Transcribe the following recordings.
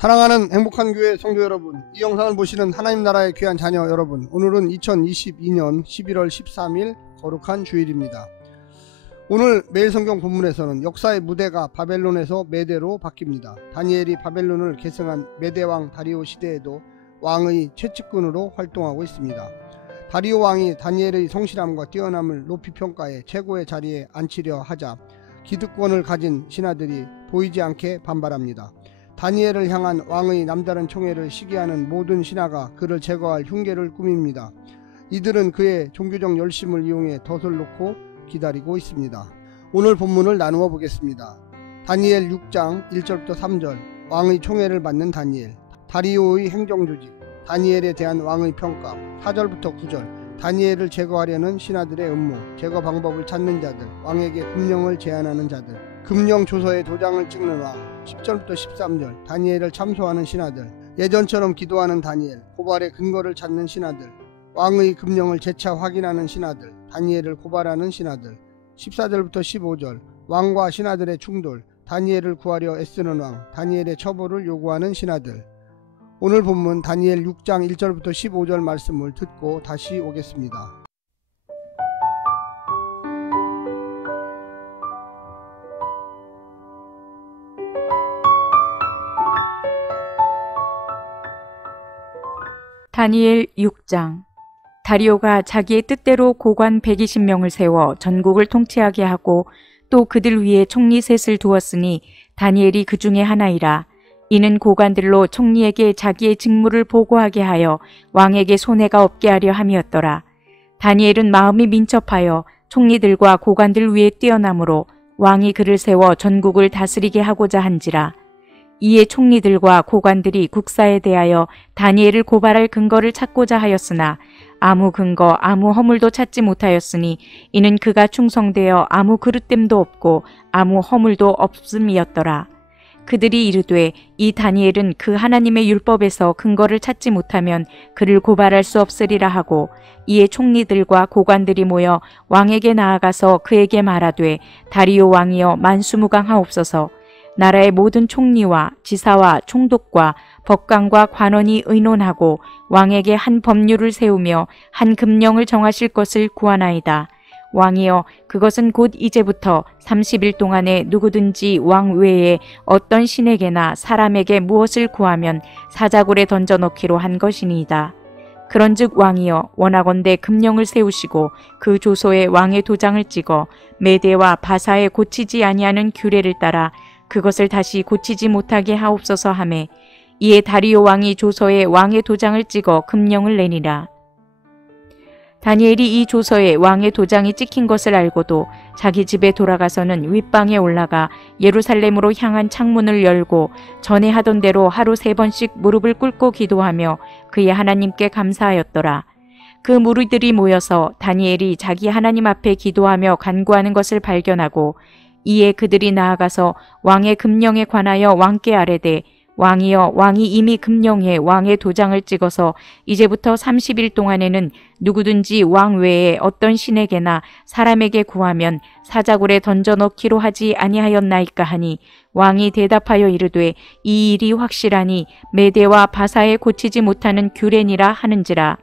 사랑하는 행복한 교회 성도 여러분, 이 영상을 보시는 하나님 나라의 귀한 자녀 여러분, 오늘은 2022년 11월 13일 거룩한 주일입니다. 오늘 매일 성경 본문에서는 역사의 무대가 바벨론에서 메대로 바뀝니다. 다니엘이 바벨론을 계승한 메대왕 다리오 시대에도 왕의 최측근으로 활동하고 있습니다. 다리오 왕이 다니엘의 성실함과 뛰어남을 높이 평가해 최고의 자리에 앉히려 하자 기득권을 가진 신하들이 보이지 않게 반발합니다. 다니엘을 향한 왕의 남다른 총애를 시기하는 모든 신하가 그를 제거할 흉계를 꾸밉니다. 이들은 그의 종교적 열심을 이용해 덫을 놓고 기다리고 있습니다. 오늘 본문을 나누어 보겠습니다. 다니엘 6장 1절부터 3절, 왕의 총애를 받는 다니엘, 다리오의 행정조직, 다니엘에 대한 왕의 평가, 4절부터 9절, 다니엘을 제거하려는 신하들의 음모, 제거 방법을 찾는 자들, 왕에게 금령을 제안하는 자들, 금령 조서에 도장을 찍는 왕, 10절부터 13절, 다니엘을 참소하는 신하들, 예전처럼 기도하는 다니엘, 고발의 근거를 찾는 신하들, 왕의 금령을 재차 확인하는 신하들, 다니엘을 고발하는 신하들, 14절부터 15절, 왕과 신하들의 충돌, 다니엘을 구하려 애쓰는 왕, 다니엘의 처벌을 요구하는 신하들. 오늘 본문 다니엘 6장 1절부터 15절 말씀을 듣고 다시 오겠습니다. 다니엘 6장. 다리오가 자기의 뜻대로 고관 120명을 세워 전국을 통치하게 하고 또 그들 위에 총리 셋을 두었으니 다니엘이 그 중에 하나이라. 이는 고관들로 총리에게 자기의 직무를 보고하게 하여 왕에게 손해가 없게 하려 함이었더라. 다니엘은 마음이 민첩하여 총리들과 고관들 위에 뛰어나므로 왕이 그를 세워 전국을 다스리게 하고자 한지라. 이에 총리들과 고관들이 국사에 대하여 다니엘을 고발할 근거를 찾고자 하였으나 아무 근거 아무 허물도 찾지 못하였으니 이는 그가 충성되어 아무 그릇됨도 없고 아무 허물도 없음이었더라. 그들이 이르되 이 다니엘은 그 하나님의 율법에서 근거를 찾지 못하면 그를 고발할 수 없으리라 하고, 이에 총리들과 고관들이 모여 왕에게 나아가서 그에게 말하되 다리오 왕이여 만수무강하옵소서. 나라의 모든 총리와 지사와 총독과 법관과 관원이 의논하고 왕에게 한 법률을 세우며 한 금령을 정하실 것을 구하나이다. 왕이여, 그것은 곧 이제부터 30일 동안에 누구든지 왕 외에 어떤 신에게나 사람에게 무엇을 구하면 사자굴에 던져넣기로 한 것이니이다. 그런즉 왕이여, 원하건대 금령을 세우시고 그 조서에 왕의 도장을 찍어 메대와 바사에 고치지 아니하는 규례를 따라 그것을 다시 고치지 못하게 하옵소서 하매, 이에 다리오 왕이 조서에 왕의 도장을 찍어 금령을 내니라. 다니엘이 이 조서에 왕의 도장이 찍힌 것을 알고도 자기 집에 돌아가서는 윗방에 올라가 예루살렘으로 향한 창문을 열고 전에 하던 대로 하루 3번씩 무릎을 꿇고 기도하며 그의 하나님께 감사하였더라. 그 무리들이 모여서 다니엘이 자기 하나님 앞에 기도하며 간구하는 것을 발견하고, 이에 그들이 나아가서 왕의 금령에 관하여 왕께 아뢰되, 왕이여, 왕이 이미 금령에 왕의 도장을 찍어서 이제부터 30일 동안에는 누구든지 왕 외에 어떤 신에게나 사람에게 구하면 사자굴에 던져넣기로 하지 아니하였나이까 하니, 왕이 대답하여 이르되 이 일이 확실하니 메대와 바사에 고치지 못하는 규례니라 하는지라.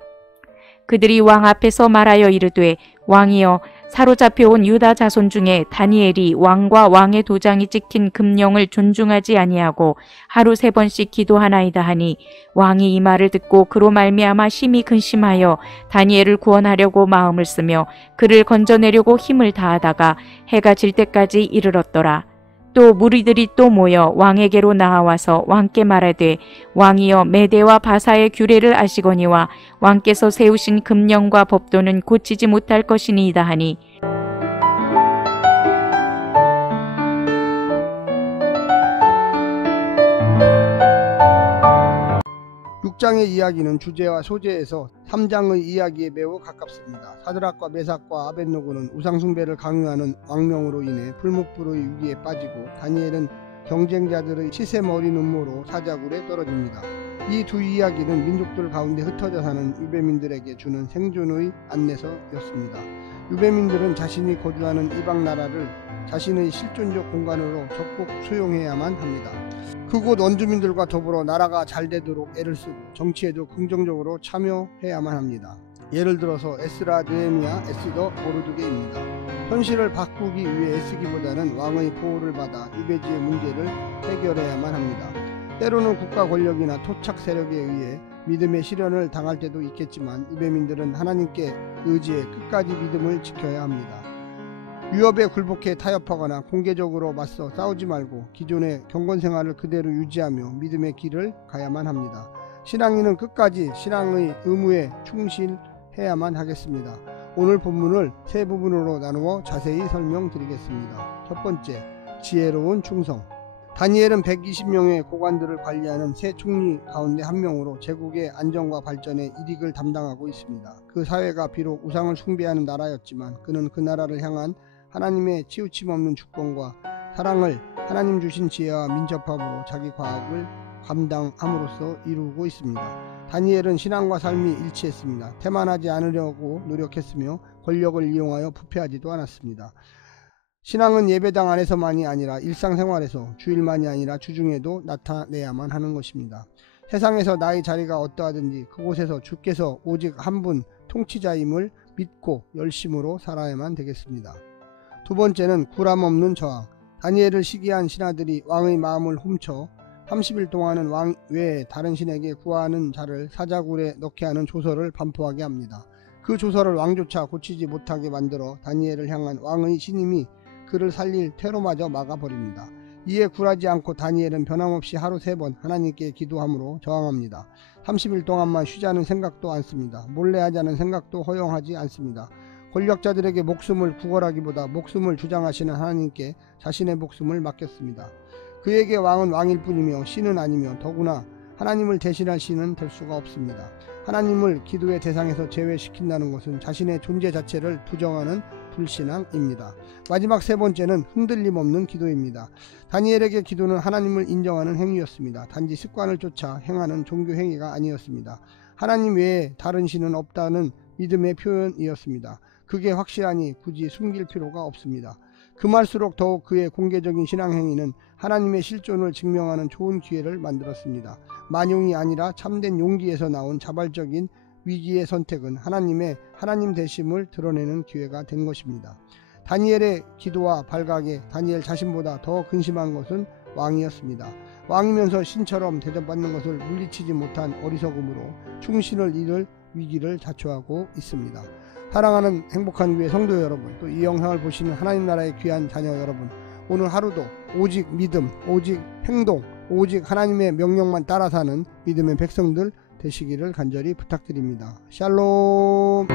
그들이 왕 앞에서 말하여 이르되, 왕이여, 사로잡혀온 유다 자손 중에 다니엘이 왕과 왕의 도장이 찍힌 금령을 존중하지 아니하고 하루 3번씩 기도하나이다 하니, 왕이 이 말을 듣고 그로 말미암아 심히 근심하여 다니엘을 구원하려고 마음을 쓰며 그를 건져내려고 힘을 다하다가 해가 질 때까지 이르렀더라. 또 무리들이 또 모여 왕에게로 나아와서 왕께 말하되, 왕이여, 메대와 바사의 규례를 아시거니와 왕께서 세우신 금령과 법도는 고치지 못할 것이니이다 하니, 6장의 이야기는 주제와 소재에서 3장의 이야기에 매우 가깝습니다. 사드락과 메삭과 아벳노고는 우상숭배를 강요하는 왕명으로 인해 풀무불의 위기에 빠지고, 다니엘은 경쟁자들의 시샘어린 음모로 사자굴에 떨어집니다. 이 두 이야기는 민족들 가운데 흩어져 사는 유배민들에게 주는 생존의 안내서였습니다. 유배민들은 자신이 거주하는 이방 나라를 자신의 실존적 공간으로 적극 수용해야만 합니다. 그곳 원주민들과 더불어 나라가 잘 되도록 애를 쓰고 정치에도 긍정적으로 참여해야만 합니다. 예를 들어서 에스라 느헤미야 에스더 모르드게입니다. 현실을 바꾸기 위해 애쓰기보다는 왕의 보호를 받아 유배지의 문제를 해결해야만 합니다. 때로는 국가 권력이나 토착 세력에 의해 믿음의 시련을 당할 때도 있겠지만 유배민들은 하나님께 의지해 끝까지 믿음을 지켜야 합니다. 위협에 굴복해 타협하거나 공개적으로 맞서 싸우지 말고 기존의 경건생활을 그대로 유지하며 믿음의 길을 가야만 합니다. 신앙인은 끝까지 신앙의 의무에 충실해야만 하겠습니다. 오늘 본문을 세 부분으로 나누어 자세히 설명드리겠습니다. 첫 번째, 지혜로운 충성. 다니엘은 120명의 고관들을 관리하는 세 총리 가운데 한 명으로 제국의 안정과 발전에 일익을 담당하고 있습니다. 그 사회가 비록 우상을 숭배하는 나라였지만 그는 그 나라를 향한 하나님의 치우침 없는 주권과 사랑을 하나님 주신 지혜와 민첩함으로 자기 과업을 감당함으로써 이루고 있습니다. 다니엘은 신앙과 삶이 일치했습니다. 태만하지 않으려고 노력했으며 권력을 이용하여 부패하지도 않았습니다. 신앙은 예배당 안에서만이 아니라 일상생활에서, 주일만이 아니라 주중에도 나타내야만 하는 것입니다. 세상에서 나의 자리가 어떠하든지 그곳에서 주께서 오직 한 분 통치자임을 믿고 열심으로 살아야만 되겠습니다. 두 번째는 구람 없는 저항. 다니엘을 시기한 신하들이 왕의 마음을 훔쳐 30일 동안은 왕 외에 다른 신에게 구하는 자를 사자굴에 넣게 하는 조서를 반포하게 합니다. 그 조서를 왕조차 고치지 못하게 만들어 다니엘을 향한 왕의 신임이 그를 살릴 퇴로마저 막아버립니다. 이에 굴하지 않고 다니엘은 변함없이 하루 3번 하나님께 기도함으로 저항합니다. 30일 동안만 쉬자는 생각도 않습니다. 몰래 하자는 생각도 허용하지 않습니다. 권력자들에게 목숨을 구걸하기보다 목숨을 주장하시는 하나님께 자신의 목숨을 맡겼습니다. 그에게 왕은 왕일 뿐이며 신은 아니며 더구나 하나님을 대신할 신은 될 수가 없습니다. 하나님을 기도의 대상에서 제외시킨다는 것은 자신의 존재 자체를 부정하는 불신앙입니다. 마지막 세 번째는 흔들림 없는 기도입니다. 다니엘에게 기도는 하나님을 인정하는 행위였습니다. 단지 습관을 쫓아 행하는 종교 행위가 아니었습니다. 하나님 외에 다른 신은 없다는 믿음의 표현이었습니다. 그게 확실하니 굳이 숨길 필요가 없습니다. 그 말수록 더욱 그의 공개적인 신앙행위는 하나님의 실존을 증명하는 좋은 기회를 만들었습니다. 만용이 아니라 참된 용기에서 나온 자발적인 위기의 선택은 하나님 되심을 드러내는 기회가 된 것입니다. 다니엘의 기도와 발각에 다니엘 자신보다 더 근심한 것은 왕이었습니다. 왕이면서 신처럼 대접받는 것을 물리치지 못한 어리석음으로 충신을 잃을 위기를 자초하고 있습니다. 사랑하는 행복한 교회 성도 여러분, 또 이 영상을 보시는 하나님 나라의 귀한 자녀 여러분, 오늘 하루도 오직 믿음, 오직 행동, 오직 하나님의 명령만 따라 사는 믿음의 백성들 되시기를 간절히 부탁드립니다. 샬롬.